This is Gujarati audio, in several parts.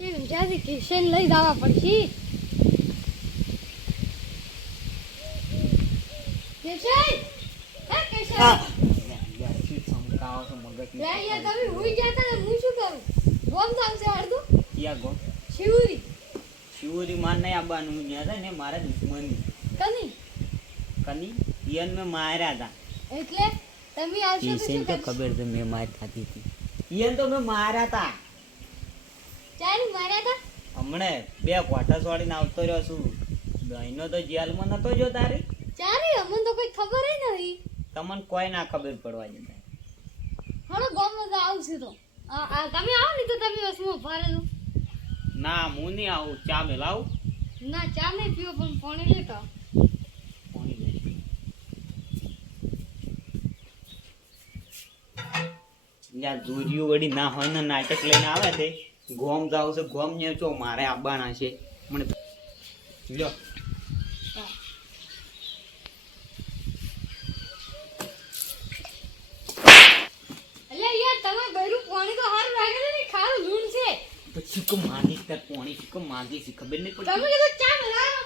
જ્યાંથી કિશન લઈ જવા પડશે. કિશન, હે કિશન. લે યાર તમે હુઈ ગયા તા ને હું શું કરું? ગોમ સામસે અડધું. યા ગો શિવરી. શિવરી માર નહીં આવવાનું ન્યા છે ને મારા દુશ્મની કની ઈયન મેં માર્યા હતા. એટલે તમે આવશો તો શું તો કરશો? ખબર છે મેં માર ખાધી હતી. ઈયન તો મેં માર્યા હતા. ચાલી માર્યા તા? હમણે 2 ક્વાર્ટર છોડીને આવતો રહ્યો છું. દહીનો તો જેલમાં નતો જો તારી. ચાલી અમને તો કોઈ ખબર ય નહીં. તમને કોઈ ના ખબર પડવા જતા. હણો ગોમમાં તો આવશે તો. તમે આવો ને તો તમે વસમાં ભરે દો. ના હું નહીં આવું. ચા મેલાવું. ના ચા નહીં પીવો પણ પાણી લેતા આવો. પાણી લે. યાર જોરીઓ વળી ના હોય ને નાટક લઈને આવે છે. ગોમ જાવ છે ગોમ ને છો મારે આવવાના છે મને લ્યો. અલ્યા યાર તમે બૈરું પાણી તો હારું રાખે છે ને ખારું લૂણ છે. પછી કો માંગી તાર પાણી કો માંગી છે ખબર નહીં તમે પડતી. કીધું ચા મિલાયો.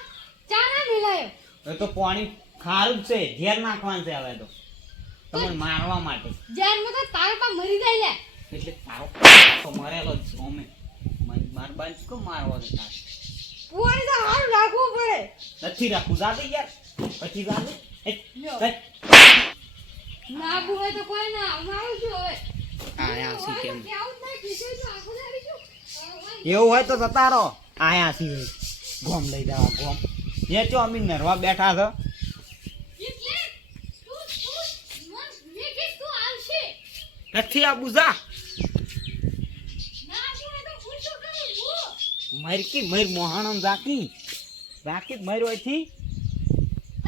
ચા ના મિલાયો. હવે તો પાણી ખારું જ છે ઝેર નાખવાનું છે હવે તો તમને મારવા માટે. જાનમાં તો તારે પા મરી જાય લે. એટલે તારો તો મરેલો જ છું અમે માર બાન કો મારવા દે તાર પાણી તો હારું રાખવું પડે. નથી રાખું જાતે યાર પછી જાતે લ્યો. એ ના હોય તો કોઈ ના અમારું શું હવે. આયા સી કેમ આવું જ નહીં કિશન તો આખો દાડી શું. એવું હોય તો જતા રહો. આયા સી ગોમ લઈ જવા ગોમ એ ચો અમે નરવા બેઠા છો. એટલે મેં કીધું તું આવશે. નથી આ બુઝા ના હોય તો હું શું કરું હું. મરકી મર મોહાણમ જાકી જાકી જ મર હોયથી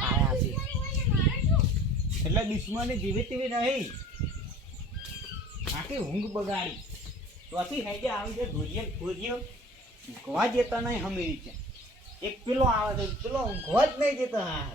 આયા સી એટલે દુશ્મની જીવી તેવી નહીં. આખી ઊંઘ બગાડી ચોથી હેજે આવી છે ધોરીએ ગવા જતા નહીં હમેરી છે. એક પેલો આવે છે પેલો ઊંઘવા જ નહીં જતો. હા